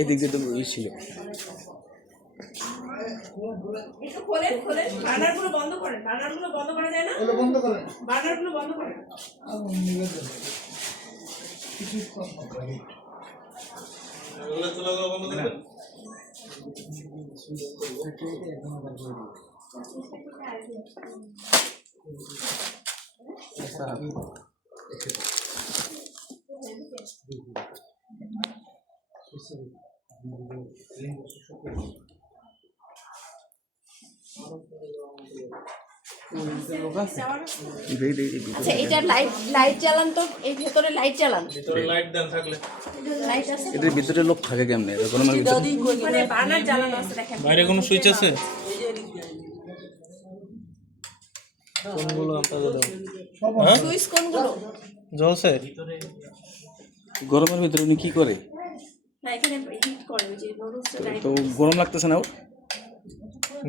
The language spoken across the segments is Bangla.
এদিক দিয়ে তো ছিল। বার্নারগুলো বন্ধ করেন, বার্নারগুলো বন্ধ করা যায় না? বন্ধ করেন, বার্নারগুলো বন্ধ করেন। আচ্ছা, এটা লাইট জ্বালান তো, এই ভেতরে লাইট জ্বালান, ভিতরে লাইট দেন থাকলে লাইট আছে, এর ভিতরে লোক থাকে কেমনে? গরমের ভিতরে মানে বার্নার জ্বালানো আছে, দেখেন বাইরে কোনো সুইচ আছে? কোনগুলো আপনাদের দাও? হ্যাঁ, সুইচ কোনগুলো জ্বলছে? গরমের ভিতরে উনি কি করে? না, এখানে হিট করে, ওই যে নুডলসটা লাইট তো গরম লাগতেছে না?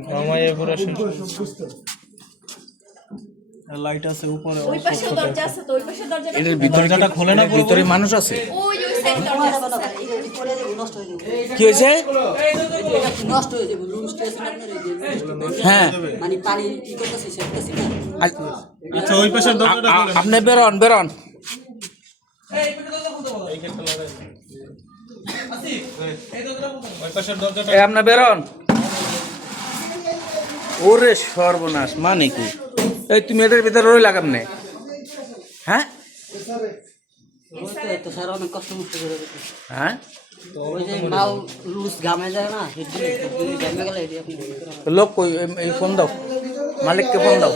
ঘামায়ে পুরো লাইট আছে উপরে, ওই পাশে দরজা আছে তো, ওই পাশে দরজাটা, এর দরজাটা খোলে না, ভিতরে মানুষ আছে, ওই সাইড দরজা আছে, নষ্ট হয়ে যাবে। কি হইছে? এটা নষ্ট হয়ে যাবে, রুম স্টেশন আপনার এই যে, হ্যাঁ মানে পানি কি করতেছে সেটাছি না। আচ্ছা, ওই পাশের দরজাটা খোলেন, আপনি বেরোন বেরোন, এই দরজা খুলতে বলো, এই ক্ষেত্রে লাগাই আসিফ, এই দরজাটা খুলতে, ওই পাশের দরজাটা, এই আপনি বেরোন। ওরে সর্বনাশ, মানে কি? এই তুমি এটার ভিতরে রই লাগাম না? হ্যাঁ তো স্যার অনেক কষ্ট মষ্ট করে, হ্যাঁ তো ওই যে মাল লুজ গামে যায় না, গামে গেলে লোক কই? এই ফোন দাও, মালিককে ফোন দাও।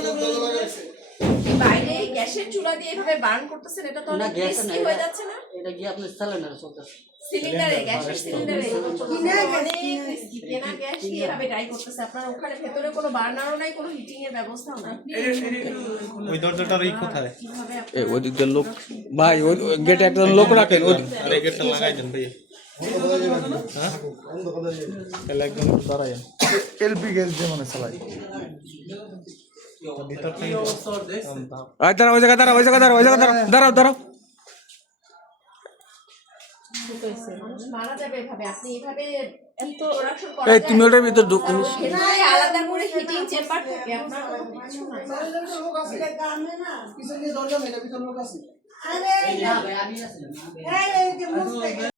বাইরে গ্যাসের চুলা দিয়ে এভাবে বার্ন করতেছেন, এটা তো অনেক রিস্কি হয়ে যাচ্ছে না? এটা কি আপনি সিলিন্ডারে চলতেছে, সিলিন্ডারে, গ্যাসের সিলিন্ডারে কিনা রিস্কি, কেনা গ্যাস দিয়ে এভাবে ড্রাই করতেছে। আপনার ওখানে ভেতরে কোনো বার্নারও নাই, কোনো হিটিং এর ব্যবস্থাও নাই। ওই দরজাটার এই কোথায়? এই ওই দিকটা লোক, ভাই ওই গেটে একটা লোক রাখেন, ওই আরে গেটটা লাগাই দেন ভাই। হ্যাঁ, তাহলে একদম দাঁড়ায়, এলপি গ্যাস দিয়ে মানে চালাই। ভিতর থেকে আয়, দাঁড়াও, ওই জায়গা দাঁড়াও, ওই জায়গা দাঁড়াও, ওই জায়গা দাঁড়াও, দাঁড়াও দাঁড়াও। মারা যাবে এভাবে, আপনি এভাবে এত প্রোডাকশন করা যায়? এই তুমি ওটার ভিতর ঢুকুন, আলাদা করে হিটিং চেম্বার থাকে আপনার, কিছু না। লোক আছে কামে না, পিছনে দরজা নেই, ভিতর লোক আছে। আরে না ভাই, আমি আছি না, এই যে মুখ থেকে